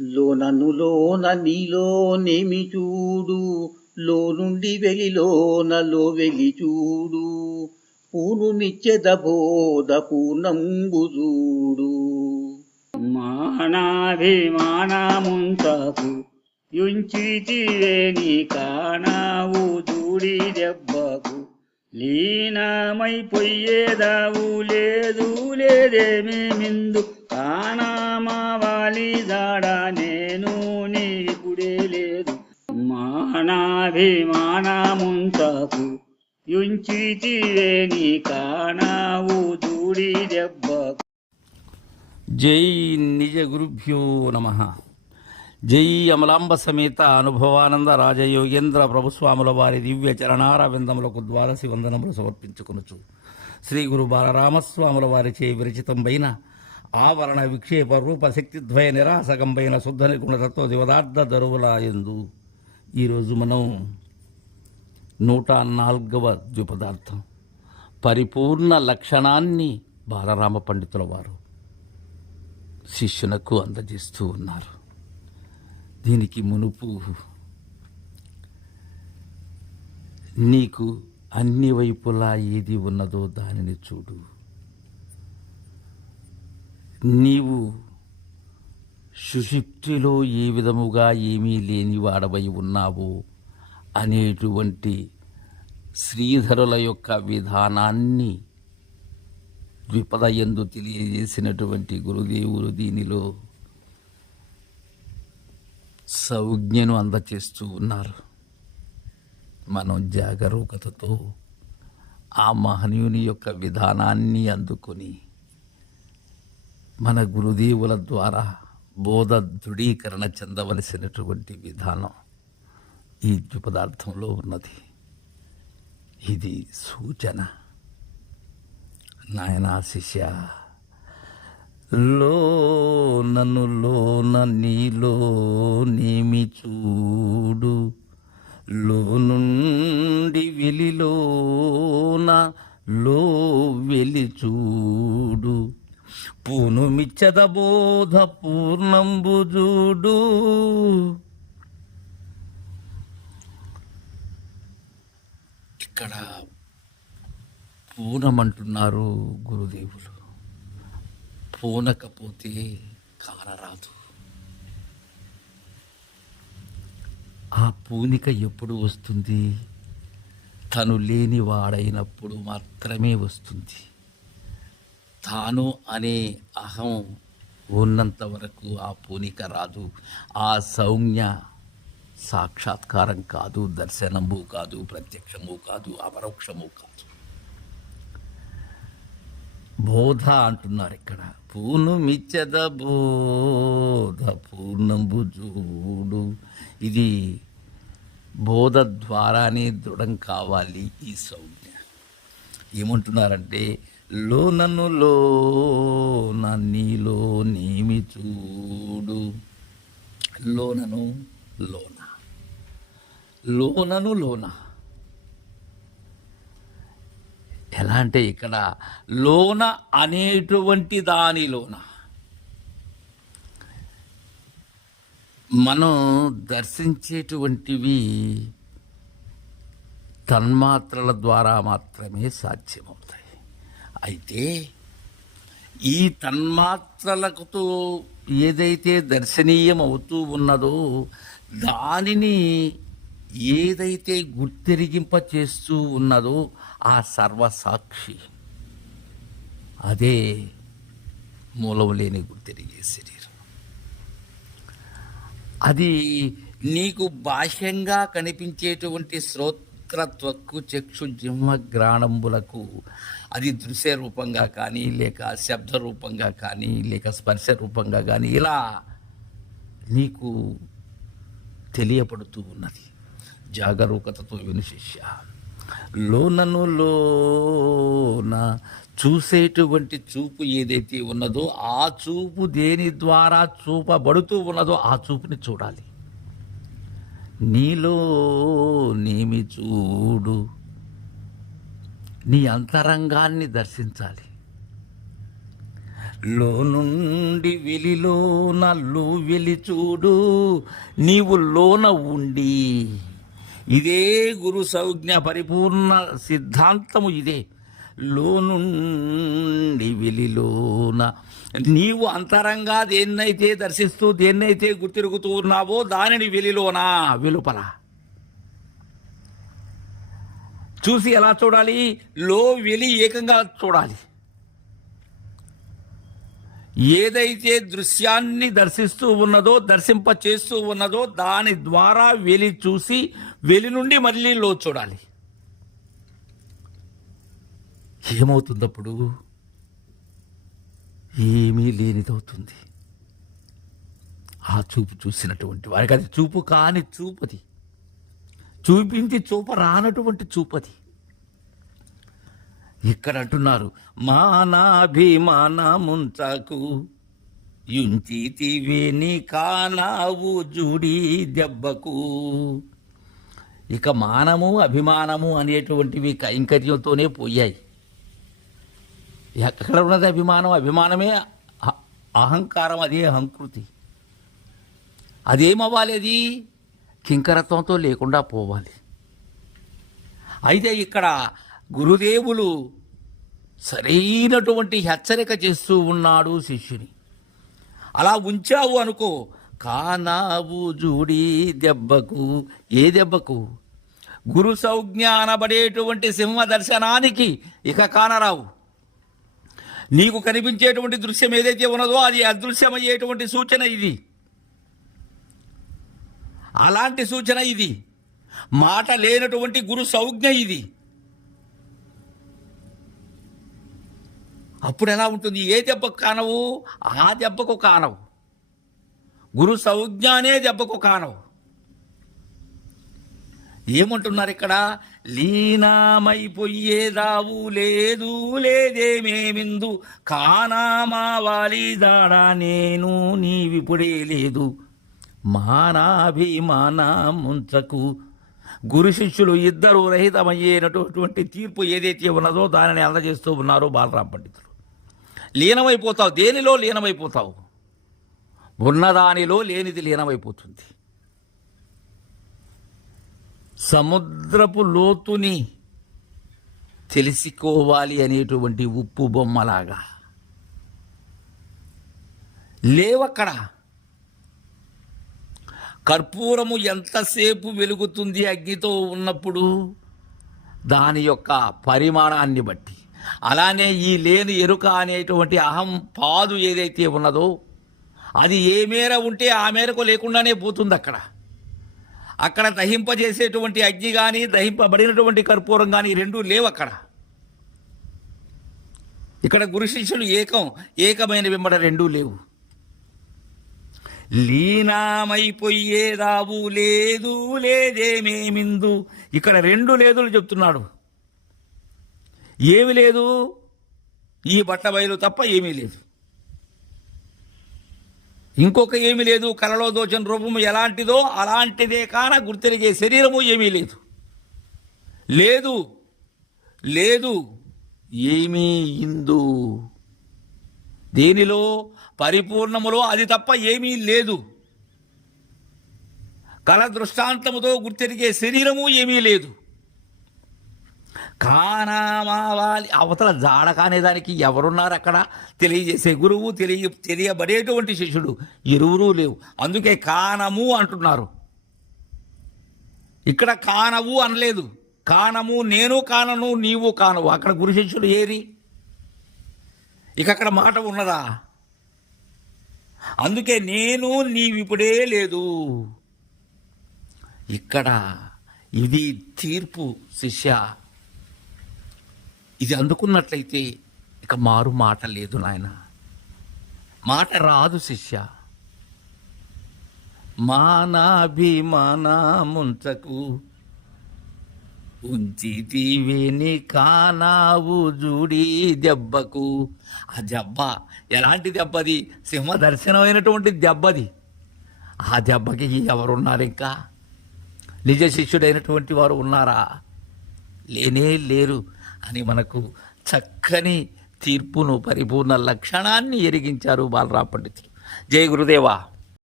లోనను లోన నీలో చూడు. లో నుండి వెలిలోన లో వెలి చూడు. పూను మిచ్చెద బోధ పూర్ణంబు చూడు. మానాభిమానముంతకు యుంచితివే నీ కానావు దూడి దెబ్బకు. లీనమైపోయేదావు లేదు లేదేమేమిందు మిందు కానామావాలి నేను నీకుడే లేదు. మానాభిమానముంతకు యుంచితివే నీ కానావు దూడి దెబ్బకు. జై నిజ గురుభ్యో నమ. జై అమలాంబ సమేత అనుభవానంద రాజయోగేంద్ర ప్రభుస్వాముల వారి దివ్య చరణారవిందములకు విందములకు వందనములు సమర్పించుకొనుచు. శ్రీ గురు బాలరామస్వాముల వారిచే విరచితంబైన ఆవరణ విక్షేప రూప శక్తిద్వయ నిరాసకంబైన శుద్ధ నిగుణతత్వ దివదార్థ దరువుల ఎందు ఈరోజు మనం నూట నాలుగవ ద్విపదార్థం. పరిపూర్ణ లక్షణాన్ని బాలరామ పండితుల వారు శిష్యునకు అందజేస్తూ ఉన్నారు. దీనికి మునుపు నీకు అన్ని వైపులా ఏది ఉన్నదో దానిని చూడు. నీవు సుషుప్తిలో ఏ విధముగా ఏమీ లేని వాడవై ఉన్నావు? అనేటువంటి శ్రీధరుల యొక్క విధానాన్ని ద్విపద తెలియజేసినటువంటి గురుదేవులు దీనిలో సౌజ్ఞను అందచేస్తూ ఉన్నారు. మనం జాగరూకతతో ఆ మహనీయుని యొక్క విధానాన్ని అందుకొని మన గురుదేవుల ద్వారా బోధ దృఢీకరణ చెందవలసినటువంటి విధానం ఈ ద్విపదార్థంలో ఉన్నది. ఇది సూచన. నాయనా శిష్య లో నన్ను లోన నీలో నేమి చూడు. లో నుండి వెలిలోన లో వెలి చూడు. పూను మిచ్చద బోధ పూర్ణంబుజూడు ఇక్కడ పూనమంటున్నారు గురుదేవులు. పూనకపోతే కానరాదు ఆ పూనిక ఎప్పుడు వస్తుంది? తను లేని వాడైనప్పుడు మాత్రమే వస్తుంది. తాను అనే అహం ఉన్నంత వరకు ఆ పూనిక రాదు ఆ సౌమ్య సాక్షాత్కారం కాదు దర్శనము కాదు ప్రత్యక్షము కాదు అపరోక్షము కాదు. బోధ అంటున్నారు ఇక్కడ. పూను మిచ్చద బోధ పూర్ణంబు చూడు. ఇది బోధ ద్వారానే దృఢం కావాలి ఈ సౌజ్ఞ ఏమంటున్నారంటే లోనను లోన నీలో నేమి చూడు. లోనను లోన. లోనను లోన. ఎలా అంటే ఇక్కడ లోన అనేటువంటి దానిలోన మనం దర్శించేటువంటివి తన్మాత్రల ద్వారా మాత్రమే సాధ్యమవుతాయి. అయితే ఈ తన్మాత్రలతో ఏదైతే దర్శనీయం అవుతూ ఉన్నదో దానిని ఏదైతే గుర్తెరిగింప చేస్తూ ఉన్నదో ఆ సర్వసాక్షి. అదే మూలం లేని గుర్తెరిగే శరీరం. అది నీకు బాహ్యంగా కనిపించేటువంటి శ్రోత్రత్వక్కు చక్షు జిహ్మ గ్రాణంబులకు అది దృశ్య రూపంగా కానీ లేక శబ్ద రూపంగా కానీ లేక స్పర్శ రూపంగా కానీ ఇలా నీకు తెలియపడుతూ ఉన్నది. జాగరూకతతో విను శిష్య. లోనను లోన చూసేటువంటి చూపు ఏదైతే ఉన్నదో ఆ చూపు దేని ద్వారా చూపబడుతూ ఉన్నదో ఆ చూపుని చూడాలి. నీలో నేమి చూడు. నీ అంతరంగాన్ని దర్శించాలి. లో నుండి వెలిలోన లో వెలి చూడు. నీవు లోన ఉండి. ఇదే గురు సంజ్ఞ పరిపూర్ణ సిద్ధాంతము ఇదే. లో నుండి వెలిలోన నీవు అంతరంగా దేన్నైతే దర్శిస్తూ దేన్నైతే గుర్తిరుగుతూ ఉన్నావో దానిని వెలిలోనా? వెలుపల. చూసి ఎలా చూడాలి? లో వెలి ఏకంగా చూడాలి. ఏదైతే దృశ్యాన్ని దర్శిస్తూ ఉన్నదో దర్శింప చేస్తూ ఉన్నదో దాని ద్వారా వెలి చూసి వెలి నుండి మళ్ళీ లో చూడాలి. ఏమవుతుంది అప్పుడు ఏమీ లేనిదవుతుంది. ఆ చూపు చూసినటువంటి వారికి అది చూపు కాని చూపది. చూపించి చూప రానటువంటి చూపది. ఇక్కడ అంటున్నారు మానాభిమానముంచకు యుంచితివేని కానావు జుడి దెబ్బకు. ఇక మానము అభిమానము అనేటువంటివి కైంకర్యంతోనే పోయాయి. ఎక్కడ ఉన్నది అభిమానం? అభిమానమే అహంకారం అదే అహంకృతి. అదేమవ్వాలి అది కింకరత్వంతో లేకుండా పోవాలి. అయితే ఇక్కడ గురుదేవులు సరైనటువంటి హెచ్చరిక చేస్తూ ఉన్నాడు శిష్యుని. అలా ఉంచావు అనుకో కానావు జూడి దెబ్బకు. ఏ దెబ్బకు? గురు సౌజ్ఞానబడేటువంటి సింహ దర్శనానికి ఇక కానరావు. నీకు కనిపించేటువంటి దృశ్యం ఏదైతే ఉన్నదో అది అదృశ్యమయ్యేటువంటి సూచన ఇది. అలాంటి సూచన ఇది. మాట లేనటువంటి గురు సౌజ్ఞ ఇది. అప్పుడు ఎలా ఉంటుంది? ఏ దెబ్బకు కానవు? ఆ దెబ్బకు కానవు. గురు సౌజ్ఞ అనే దెబ్బకు కానవు. ఏమంటున్నారు ఇక్కడ లీనామైపోయేదావు లేదు లేదేమేమిందు? కానామావాలి దాడా నేను నీవిపుడే లేదు. మానాభిమానముంచకు గురు శిష్యులు ఇద్దరు రహితమయ్యేటటువంటి తీర్పు ఏదైతే ఉన్నదో దానిని అందజేస్తూ ఉన్నారు బాలరామ పండితులు. లీనమైపోతావు. దేనిలో లీనమైపోతావు? ఉన్నదానిలో లేనిది లీనమైపోతుంది. సముద్రపు లోతుని తెలుసుకోవాలి అనేటువంటి ఉప్పు బొమ్మలాగా. లేవక్కడ. కర్పూరము ఎంతసేపు వెలుగుతుంది అగ్నితో ఉన్నప్పుడు? దాని యొక్క పరిమాణాన్ని బట్టి. అలానే ఈ లేని ఎరుక అనేటువంటి అహం పాదు ఏదైతే ఉన్నదో అది ఏ మేర ఉంటే ఆ మేరకు లేకుండానే పోతుంది అక్కడ అక్కడ దహింపజేసేటువంటి అగ్ని కానీ దహింపబడినటువంటి కర్పూరం కానీ రెండూ లేవు అక్కడ. ఇక్కడ గురు శిష్యులు ఏకం ఏకమైన వెంబడ రెండూ లేవు. లీనామైపోయేదావు లేదు లేదేమేమిందు? ఇక్కడ రెండు లేదులు చెప్తున్నాడు. ఏమి లేదు? ఈ బట్ట బయలు తప్ప ఏమీ లేదు. ఇంకొక ఏమీ లేదు కలలో దోచిన రూపము ఎలాంటిదో అలాంటిదే కాన గుర్తెరిగే శరీరము ఏమీ లేదు. లేదు లేదు ఏమీ ఇందు. దేనిలో? పరిపూర్ణములో అది తప్ప ఏమీ లేదు. కళ దృష్టాంతముతో గుర్తెరిగే శరీరము ఏమీ లేదు. కానామావాలి. అవతల జాడ కానేదానికి ఎవరున్నారు అక్కడ తెలియజేసే గురువు తెలియ తెలియబడేటువంటి శిష్యుడు ఇరువురు లేవు. అందుకే కానము అంటున్నారు. ఇక్కడ కానవు అనలేదు. కానము నేను కానను నీవు కానవు. అక్కడ గురు శిష్యుడు ఏరి ఇక అక్కడ మాట ఉన్నదా? అందుకే నేను నీవిప్పుడే లేదు. ఇక్కడ ఇది తీర్పు శిష్య. ఇది అందుకున్నట్లయితే ఇక మారు మాట లేదు నాయన. మాట రాదు శిష్య. మానాభిమానముంచకు. ఉంచితివేని కానావు జూడి దెబ్బకు. ఆ దెబ్బ ఎలాంటి దెబ్బది? సింహ దర్శనమైనటువంటి దెబ్బది. ఆ దెబ్బకి ఎవరున్నారు ఇంకా? నిజ శిష్యుడైనటువంటి వారు ఉన్నారా? లేనే లేరు. అని మనకు చక్కని తీర్పును పరిపూర్ణ లక్షణాన్ని ఎరిగించారు బాలరా పండితులు జయ గురుదేవా.